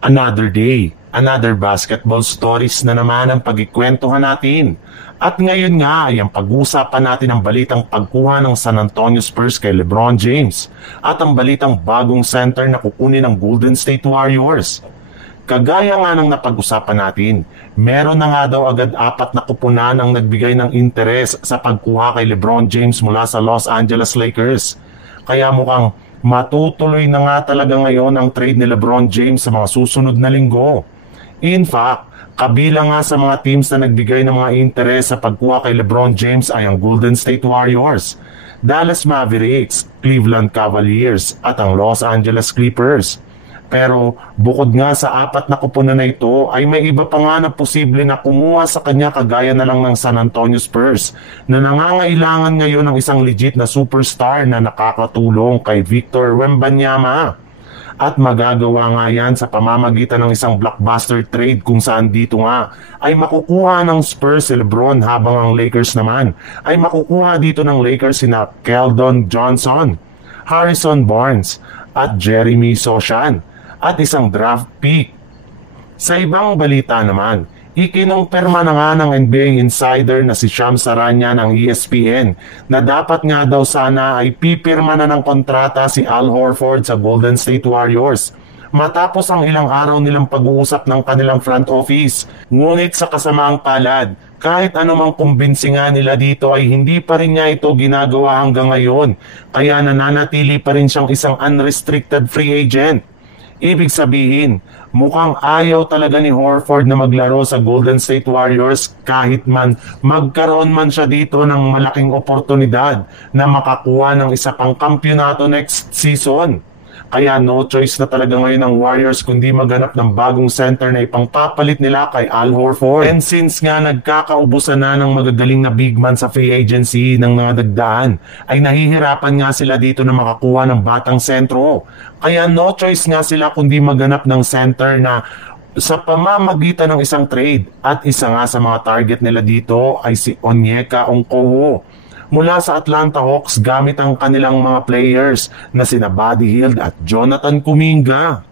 Another day, another basketball stories na naman ang pagkikwentuhan natin. At ngayon nga ay ang pag-uusapan natin ang balitang pagkuha ng San Antonio Spurs kay LeBron James at ang balitang bagong center na kukunin ng Golden State Warriors. Kagaya nga ng napag-usapan natin, meron na nga daw agad 4 na kupunan ang nagbigay ng interes sa pagkuha kay LeBron James mula sa Los Angeles Lakers. Kaya mukhang matutuloy na nga talaga ngayon ang trade ni LeBron James sa mga susunod na linggo. In fact, kabilang nga sa mga teams na nagbigay ng mga interes sa pagkuha kay LeBron James ay ang Golden State Warriors, Dallas Mavericks, Cleveland Cavaliers at ang Los Angeles Clippers. Pero bukod nga sa 4 na kupunan na ito ay may iba pa nga na posible na kumuha sa kanya kagaya na lang ng San Antonio Spurs na nangangailangan ngayon ng isang legit na superstar na nakakatulong kay Victor Wembanyama. At magagawa nga yan sa pamamagitan ng isang blockbuster trade kung saan dito nga ay makukuha ng Spurs si LeBron habang ang Lakers naman ay makukuha dito ng Lakers sina Keldon Johnson, Harrison Barnes at Jeremy Sochan at isang draft pick. Sa ibang balita naman, ikinumpirma na nga ng NBA insider na si Shams Charania ng ESPN na dapat nga daw sana ay pipirma na ng kontrata si Al Horford sa Golden State Warriors matapos ang ilang araw nilang pag-uusap ng kanilang front office. Ngunit sa kasamaang palad, kahit anumang kumbinsi nga nila dito ay hindi pa rin niya ito ginagawa hanggang ngayon, kaya nananatili pa rin siyang isang unrestricted free agent. Ibig sabihin, mukhang ayaw talaga ni Horford na maglaro sa Golden State Warriors kahit man magkaroon man siya dito ng malaking oportunidad na makakuha ng isa pang kampyonato next season. Kaya no choice na talaga ngayon ng Warriors kundi maghanap ng bagong center na ipangpapalit nila kay Al Horford. And since nga nagkakaubusan na ng magagaling na big man sa free agency ng mga dagdaan, ay nahihirapan nga sila dito na makakuha ng batang sentro. Kaya no choice nga sila kundi maghanap ng center na sa pamamagitan ng isang trade. At isa nga sa mga target nila dito ay si Onyeka Okongwu mula sa Atlanta Hawks gamit ang kanilang mga players na sina Buddy Hield at Jonathan Kuminga.